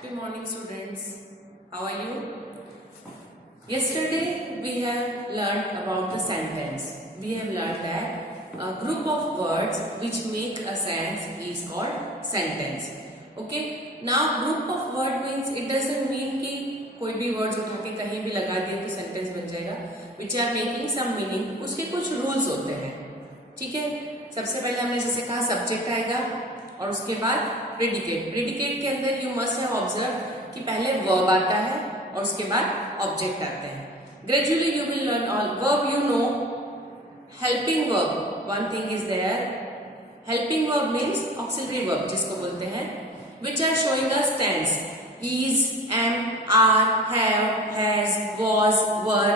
Happy morning, students. How are you? Yesterday we have learned about the sentence. We have learned that a group of words which make a sense is called sentence. Okay. Now group of word means it doesn't mean कि कोई भी words उठा के कहीं भी लगा दिए तो sentence बन जाएगा. Which are making some meaning. उसके कुछ rules होते हैं. ठीक है. सबसे पहले हमने जैसे कहा subject आएगा और उसके बाद प्रेडिकेट. प्रेडिकेट के अंदर यू मस्ट हैव ऑब्जर्व कि पहले वर्ब आता है और उसके बाद ऑब्जेक्ट आते हैं. Gradually you will learn all verb. You know helping verb one thing is there. Helping verb means auxiliary verb जिसको बोलते हैं which are showing us tense. Is, am, are, have, has, was, were,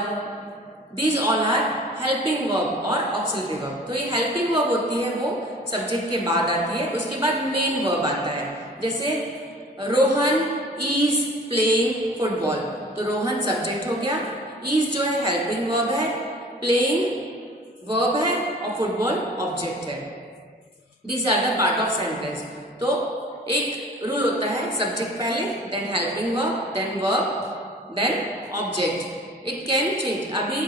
these all are helping verb और auxiliary verb. तो ये helping verb होती है वो subject के बाद आती है. उसके बाद मेन वर्ब आता है. जैसे रोहन इज प्लेइंग फुटबॉल. तो रोहन सब्जेक्ट हो गया, इज जो है हेल्पिंग वर्ब है, प्लेइंग वर्ब है और फुटबॉल ऑब्जेक्ट है. This are the part of sentence. तो एक रूल होता है सब्जेक्ट पहले, then helping verb, then verb, then object. It can change. अभी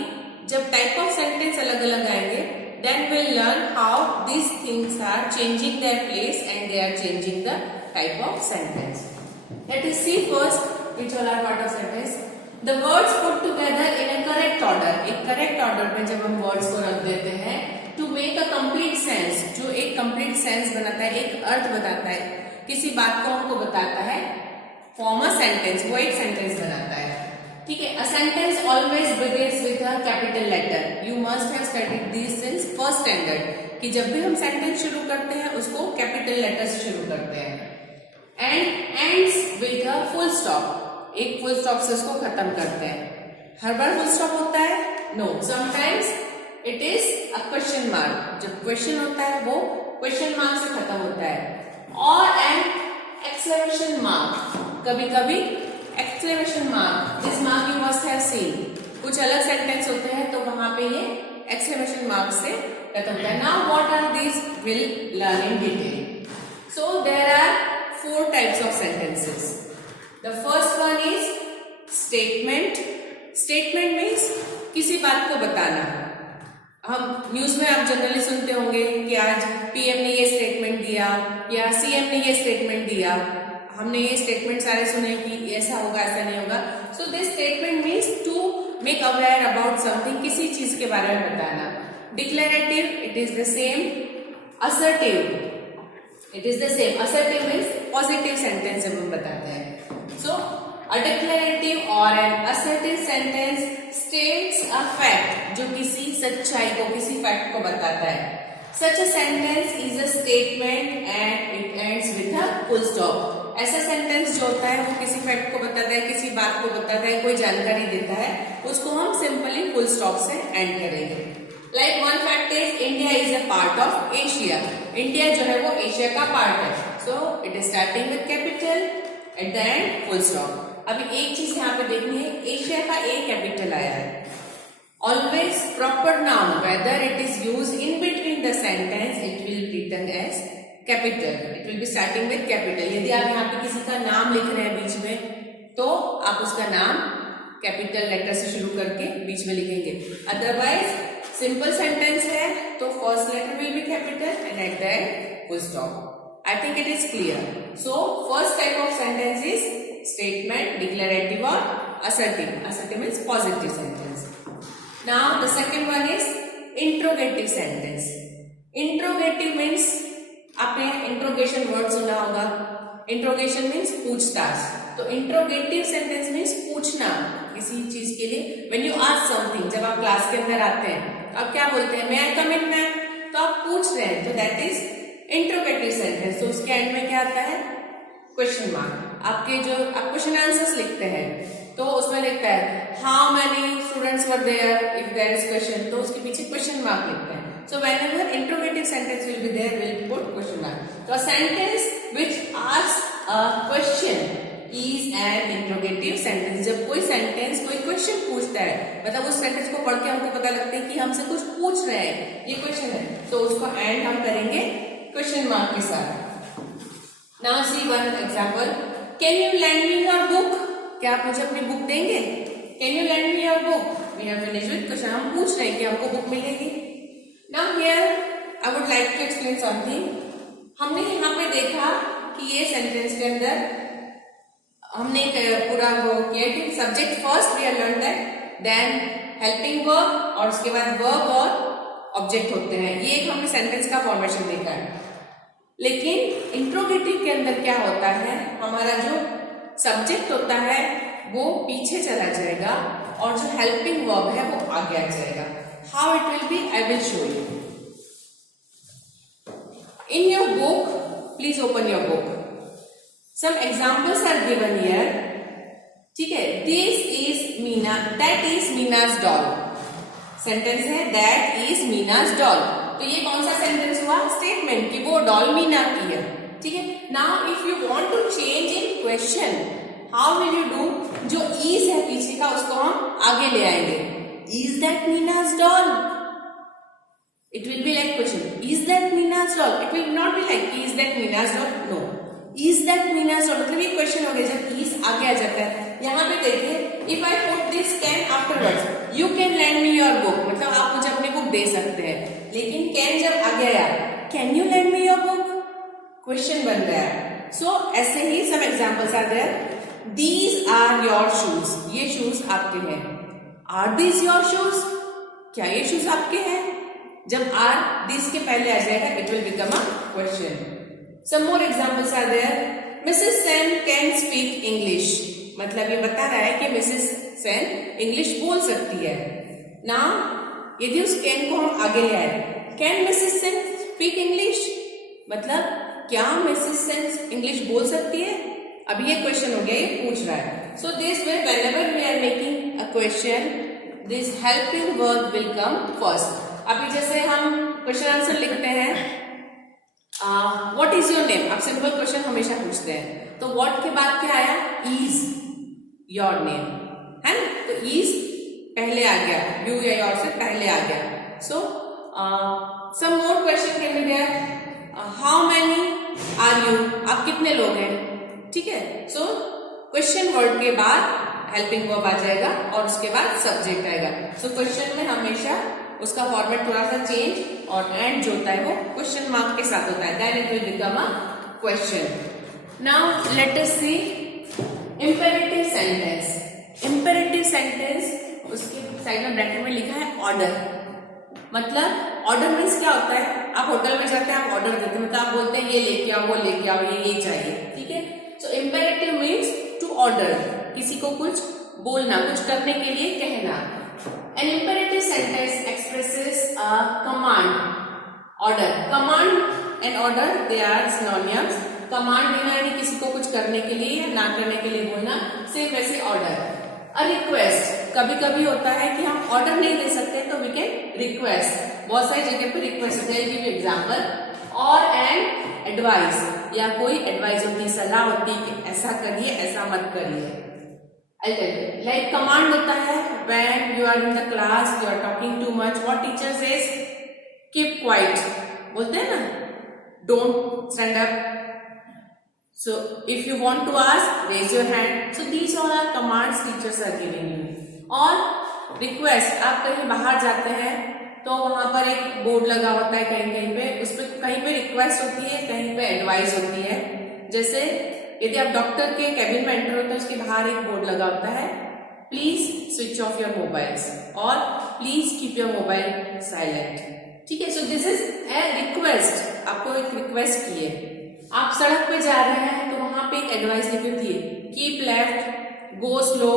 जब टाइप ऑफ सेंटेंस अलग अलग आएंगे then we'll learn how these things are changing their place and they are changing the type of sentence. Let us see first which all are part of sentence. The words put together in a correct order. एक correct order में जब हम words को रख देते हैं to make a complete sense, जो एक complete sense बनाता है, एक अर्थ बताता है, किसी बात को हमको बताता है, form a sentence, वो एक sentence बनाता है. ठीक है. A sentence always begins with a capital letter. You must have studied these since first standard. कि जब भी हम sentence शुरू करते हैं उसको capital letter से शुरू करते हैं. And ends with a full stop. एक full stop से उसको खत्म करते हैं. हर बार full stop होता है? No. Sometimes it is a question mark. जब question होता है वो question mark से खत्म होता है. और an exclamation mark. कभी कभी exclamation mark. This mark you must have seen. कुछ अलग सेंटेंस होते हैं तो वहां पे ये एक्सक्लेमेशन मार्क से खत्म होता है. Now what are these will learn in detail. So there are 4 types of sentences. The first one is statement. Statement means किसी बात को बताना. हम न्यूज में आप जनरली सुनते होंगे कि आज पीएम ने ये स्टेटमेंट दिया या सीएम ने ये स्टेटमेंट दिया. हमने ये स्टेटमेंट सारे सुने कि ऐसा होगा ऐसा नहीं होगा. So this statement means to make aware about something, किसी चीज के बारे में बताना. Declarative it is the same. Assertive it is the same. Assertive means positive sentence हम बताते हैं. सो अ डिक्लेरेटिव और an assertive sentence states a fact, जो किसी सच्चाई को, किसी फैक्ट को बताता है. Such a sentence is a statement and it ends with a full stop. ऐसा सेंटेंस जो होता है वो किसी फैक्ट को बताता है, किसी बात को बताता है, कोई जानकारी देता है, उसको हम सिंपली फुल स्टॉप से एंड करेंगे. Like one fact is India is a part of Asia. India जो है वो एशिया का पार्ट है. So it is starting with capital, eight the end full stop. अभी एक चीज यहाँ पे देखनी है, एशिया का ए कैपिटल आया है. Always proper noun, whether it is used in between the sentence, it will be written as capital. It will be starting with capital. यदि आप यहाँ पे किसी का नाम लिख रहे हैं बीच में, तो आप उसका नाम कैपिटल लेटर से शुरू करके बीच में लिखेंगे. अदरवाइज सिंपल सेंटेंस है तो first letter will be capital and at the end full stop. I think it is clear. So first type of sentence is statement, declarative और assertive. Assertive means positive sentence. Now the second one is interrogative sentence. Interrogative means आपने interrogation word सुना होगा. Interrogation means पूछताछ. तो interrogative sentence means पूछना किसी चीज के लिए. When you ask something, जब आप क्लास के अंदर आते हैं तो आप क्या बोलते हैं? May I come in ma'am? तो आप पूछ रहे हैं, तो that is interrogative sentence. तो उसके एंड में क्या आता है? Question mark. आपके जो आप क्वेश्चन आंसर्स लिखते हैं तो उसमें लिखता है how many students were there, if there is question तो उसके पीछे क्वेश्चन मार्क लिखते हैं. So whenever interrogative sentence will be there, will put question mark. तो a sentence which asks a question is an interrogative sentence. जब कोई sentence कोई question पूछता है, मतलब उस सेंटेंस को पढ़ के हमको पता लगता है कि हमसे कुछ पूछ रहे हैं, ये क्वेश्चन है, तो उसको एंड हम करेंगे क्वेश्चन मार्क के साथ. Now see one example. Can you lend me your book? क्या आप मुझे अपनी बुक देंगे? Can you lend me your book? We have finished with question. हम पूछ रहे हैं कि हमको बुक मिलेगी. Now here I would like to explain something. हमने यहाँ पे देखा कि ये सेंटेंस के अंदर हमने पूरा वो किया कि subject first we have learn that, then helping verb और उसके बाद वर्ब और ऑब्जेक्ट होते हैं. ये एक हमने सेंटेंस का फॉर्मेशन देखा है. लेकिन इंट्रोगेटिव के अंदर क्या होता है, हमारा जो सब्जेक्ट होता है वो पीछे चला जाएगा और जो हेल्पिंग वर्ब है वो आगे आ जाएगा. How it will be, I will show you. In your book, please open your book. Some examples are given here. ठीक है, this is Meena, that is Meena's doll. Sentence है दैट इज मीनाज डॉल. तो ये कौन सा सेंटेंस हुआ? स्टेटमेंट कि वो डॉल मीना की है. ठीक है. Now if you want to change in question, how will you do? जो इज है पीछे का उसको हम आगे ले आएंगे. Is that Meena's doll? It will be like question, is that Meena's doll? It will not be like is that Meena's doll. No, is that Meena's doll मतलब ये क्वेश्चन हो गया जब इज आगे आ जाता है. यहाँ पे देखिए, if I put this can afterwards, you can land me your book, मतलब आप मुझे अपनी बुक दे सकते हैं. लेकिन कैन जब आगे आया, can you lend me your book, question बन गया. सो ऐसे ही some examples are there. These are your shoes, ये शूज आपके हैं. आर दीज योर शूज, क्या ये शूज आपके हैं? जब आर दिस के पहले आ जाएगा it will become a question. Some more examples are there. Mrs Sen can speak English, मतलब ये बता रहा है कि मिसेस सेन इंग्लिश बोल सकती है. नाउ यदि उस कैन को हम आगे ले आए, can Mrs Sen speak English, मतलब क्या मिसेस सेन इंग्लिश बोल सकती है? अभी ये क्वेश्चन हो गया, ये पूछ रहा है. So this way whenever we are making a question, this helping verb will come first. अभी जैसे हम क्वेश्चन आंसर लिखते हैं, व्हाट इज योर नेम, आप सिंपल क्वेश्चन हमेशा पूछते हैं. तो व्हाट के बाद क्या आया? इज योर नेम, है ना. तो इज पहले आ गया, यू या योर से पहले आ गया. So some more question can be there. How many are you, आप कितने लोग हैं. ठीक है. सो क्वेश्चन वर्ड के बाद हेल्पिंग वर्ब आ जाएगा और उसके बाद सब्जेक्ट आएगा. सो क्वेश्चन में हमेशा उसका फॉर्मेट थोड़ा सा चेंज और एंड जो होता है वो क्वेश्चन मार्क के साथ होता है. Then it will become a question. Now let us see imperative sentence. Imperative sentence, उसके साइड में ब्रैकेट में लिखा है ऑर्डर. मतलब ऑर्डर मीन्स क्या होता है? आप होटल में जाते हैं, आप ऑर्डर देते हैं, मतलब आप बोलते हैं ये लेके आओ, वो लेके आओ, ये चाहिए. ठीक है. सो इंपेरेटिव मीन्स टू ऑर्डर, किसी को कुछ बोलना, कुछ करने के लिए कहना. An imperative sentence expresses a command, order. Command and order they are synonyms. Command देना यानी किसी को कुछ करने के लिए या ना करने के लिए बोलना, सेम वैसे order. A request, कभी कभी होता है कि हम ऑर्डर नहीं दे सकते तो we can request. बहुत सारी जगह पे रिक्वेस्ट होता है. Give example. और एंड एडवाइस, या कोई एडवाइस होती, सलाह होती कि ऐसा करिए, ऐसा मत करिए. Like command होता है when you are in the class, you are talking too much. What teacher says? Keep quiet. बोलते हैं ना, don't stand up. So if you want to ask, raise your hand. So these all are commands teachers are giving you. और request, आप कहीं बाहर जाते हैं तो वहां पर एक बोर्ड लगा होता है कहीं कहीं पे, उस पर कहीं पे रिक्वेस्ट होती है, कहीं पे एडवाइस होती है. जैसे यदि आप डॉक्टर के कैबिन में एंटर होते हैं, उसके बाहर एक बोर्ड लगा होता है, please switch off your mobiles और please keep your mobile silent. ठीक है. So this is a request, आपको एक रिक्वेस्ट की है. आप सड़क पे जा रहे हैं तो वहां पे एक एडवाइस लिखी होती है, keep left, go slow,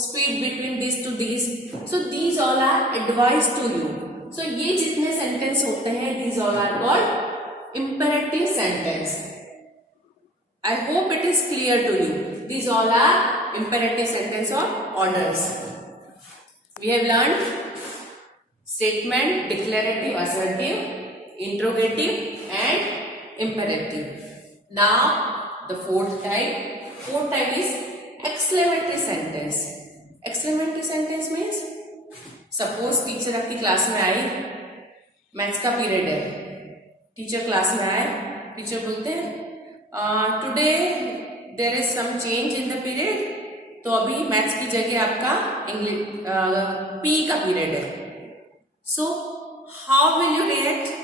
speed between this to this. So these all are advice to you. So ये जितने सेंटेंस होते हैं, these all are called imperative sentence. I hope it is clear to you. These all are imperative sentence or orders. We have learned statement, declarative, assertive, interrogative and imperative. Now the fourth type is exclamatory sentence. Exclamatory sentence means suppose teacher आपकी class में आई, maths का period है, teacher class में आए, teacher बोलते हैं today there is some change in the period, तो अभी मैथ्स की जगह आपका इंग्लिश पी का पीरियड है. So how will you react?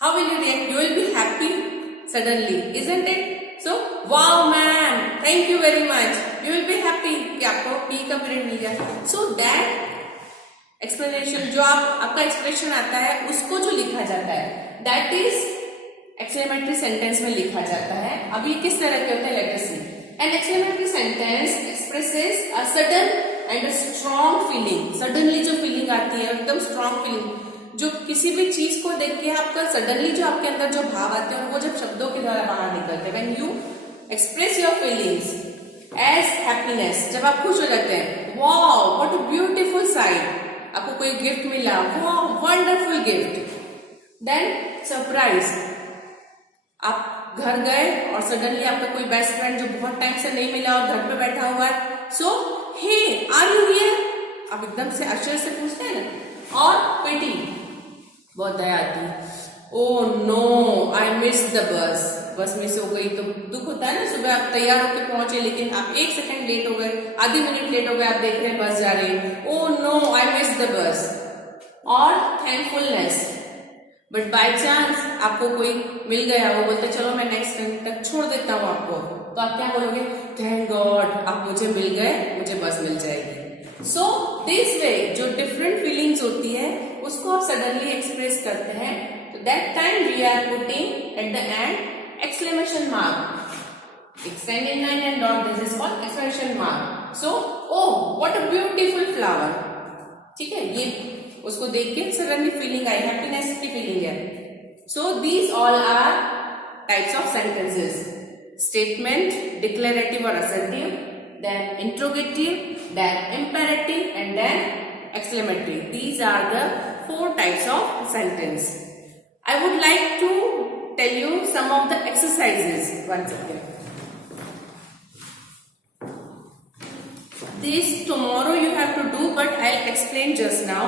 How will you react? You will be happy suddenly, isn't it? So, wow ma'am, thank you very much. You will be happy कि आपको P का period मिल गया. So that explanation, जो आपका expression आता है उसको जो लिखा जाता है, that is exclamatory sentence में लिखा जाता है. अब ये किस तरह के होते हैं? Let us see. An exclamatory sentence expresses a sudden and a strong feeling. Suddenly जो feeling आती है, एकदम strong feeling, जो किसी भी चीज को देख के आपका सडनली जो आपके अंदर जो भाव आते हैं वो जब शब्दों के द्वारा बाहर निकलते हैं. When you express your feelings as happiness, जब आप खुश हो जाते हैं, wow what a beautiful sight, आपको कोई गिफ्ट मिला, wow wonderful gift. Then surprise, आप घर गए और सडनली आपका कोई बेस्ट फ्रेंड जो बहुत टाइम से नहीं मिला और घर पे बैठा हुआ है, सो हे आर यू हियर, आप एकदम से आश्चर्य से पूछते हैं ना. और पिटी, बहुत दया आती है, oh no I miss the bus, bus miss हो गई तो दुख होता है ना. सुबह आप तैयार होकर पहुंचे लेकिन आप 1 सेकंड लेट हो गए, आधी मिनट लेट हो गए, आप देख रहे हैं बस जा रही है, oh no I miss the bus. और थैंकफुलनेस, बट बाय चांस आपको कोई मिल गया, वो बोलते चलो मैं नेक्स्ट टाइम तक छोड़ देता हूँ आपको, तो आप क्या बोलोगे? थैंक गॉड आप मुझे मिल गए, मुझे बस मिल जाएगी. सो दिस वे जो डिफरेंट फीलिंग्स होती है उसको आप सडनली एक्सप्रेस करते हैं. तो that time we are putting at the end exclamation mark, extended line and dot, this is called exclamation mark. So oh what a beautiful flower, ठीक है, ये उसको देख के सडनली फीलिंग आई, हैप्पीनेस की फीलिंग है. So these all are types of sentences: statement, declarative और assertive, then interrogative, then imperative, and then exclamatory. These are the 4 types of sentence. I would like to tell you some of the exercises. One second. This tomorrow you have to do, but I'll explain just now.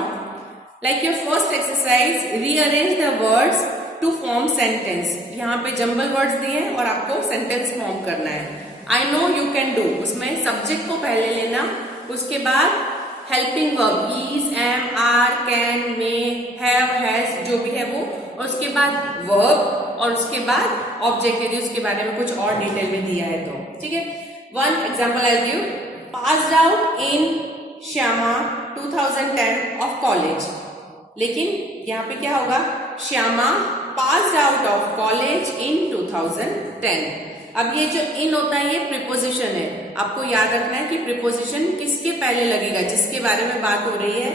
Like your first exercise, rearrange the words to form sentence. यहाँ पे jumble words दिए हैं और आपको sentence form करना है. I know you can do, उसमें subject को पहले लेना, उसके बाद helping verb is, am, are, can, may, have, has जो भी है वो, और उसके बाद वर्ब, और उसके बाद ऑब्जेक्ट यदि उसके बारे में कुछ और डिटेल में दिया है तो. ठीक है, one example I give. Passed out in Shyama 2010 of college. लेकिन यहाँ पे क्या होगा? Shyama passed out of college in 2010. अब ये जो इन होता है ये प्रीपोजिशन है, आपको याद रखना है कि प्रीपोजिशन किसके पहले लगेगा, जिसके बारे में बात हो रही है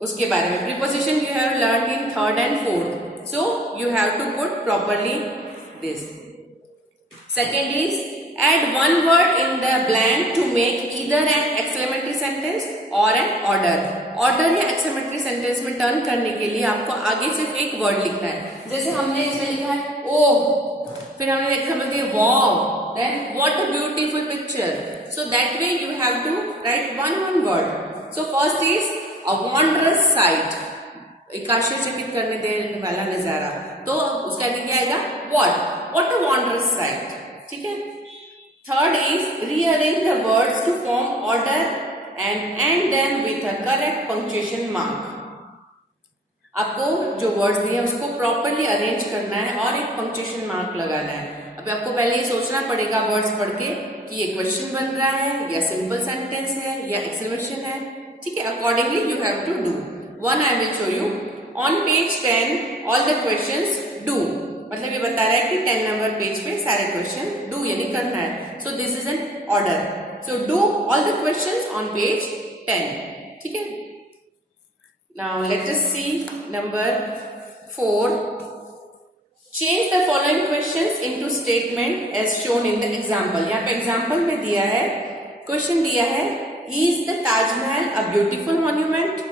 उसके बारे में. Preposition you have learn in 3rd and 4th, so you have to put properly this. Second is add one word in the blank to make either an exclamatory sentence और एन ऑर्डर. ऑर्डर या exclamatory sentence में turn करने के लिए आपको आगे सिर्फ एक वर्ड लिखना है. जैसे हमने इसमें लिखा है ओ, फिर हमने एग्जाम्पल दिया wow, then what a beautiful picture. So that way you have to write one word. So first is a wondrous sight, एक आश्चर्यचकित करने देने वाला नजारा, तो उसका आगे क्या आएगा? What a wondrous sight. ठीक है. Third is rearrange the words to form order and end them with a correct punctuation mark. आपको जो वर्ड्स दिए उसको प्रॉपरली अरेंज करना है और एक पंक्चुएशन मार्क लगाना है. अब आपको पहले ये सोचना पड़ेगा वर्ड्स पढ़ के कि ये क्वेश्चन बन रहा है या सिंपल सेंटेंस है या एक्सक्लेमेशन है. ठीक है, accordingly you have to do. One I will show you. On page 10 all the questions do, मतलब ये बता रहा है कि 10 नंबर पेज पे सारे क्वेश्चन डू यानी करना है. So this is an order. So do all the questions on page 10. ठीक है. Now let us see number 4. Change the following questions into statement as shown in the example. यहाँ पे example में दिया है, question दिया है, is the Taj Mahal a beautiful monument?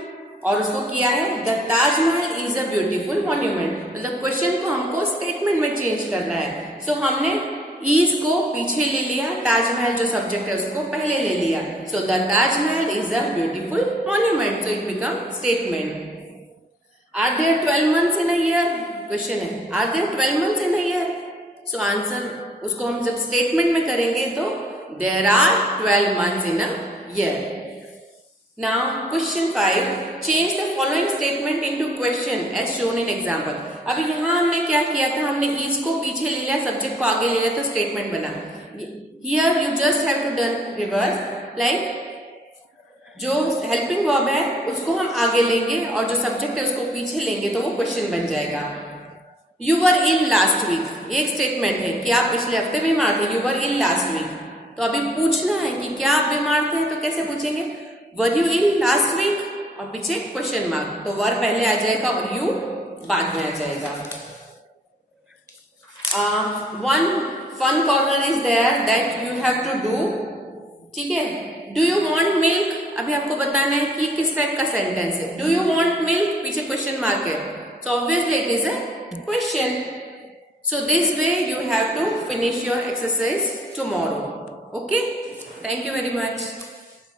और उसको किया है the Taj Mahal is a beautiful monument. मतलब question को हमको statement में change करना है. So हमने is को पीछे ले लिया, ताजमहल जो सब्जेक्ट है उसको पहले ले लिया. So the Taj Mahal is a beautiful monument. So it become statement. Are there 12 months in a year? Question है, are there 12 months in a year? So answer उसको हम जब स्टेटमेंट में करेंगे तो there are 12 months in a year. Now question 5, change the following statement into question as shown in example। अभी यहाँ हमने क्या किया था, हमने is को पीछे ले लिया, सब्जेक्ट को आगे ले लिया तो स्टेटमेंट बना। Here you just have to done reverse, like जो हेल्पिंग वर्ब है उसको हम आगे लेंगे और जो सब्जेक्ट है उसको पीछे लेंगे तो वो क्वेश्चन बन जाएगा। You were ill last week, एक स्टेटमेंट है कि आप पिछले हफ्ते बीमार थे। You were ill last week, तो अभी पूछना है कि क्या आप बीमार थे, तो कैसे पूछेंगे, Were you ill last week, और पीछे क्वेश्चन मार्क, तो वर पहले आ जाएगा और यू बाद में आ जाएगा। One fun corner is there that you have to do, ठीक है। डू यू वांट मिल्क, अभी आपको बताना है कि किस टाइप का सेंटेंस है। डू यू वांट मिल्क, पीछे क्वेश्चन मार्क है, so obviously it is a question. So this way you have to finish your exercise tomorrow. Okay, thank you very much.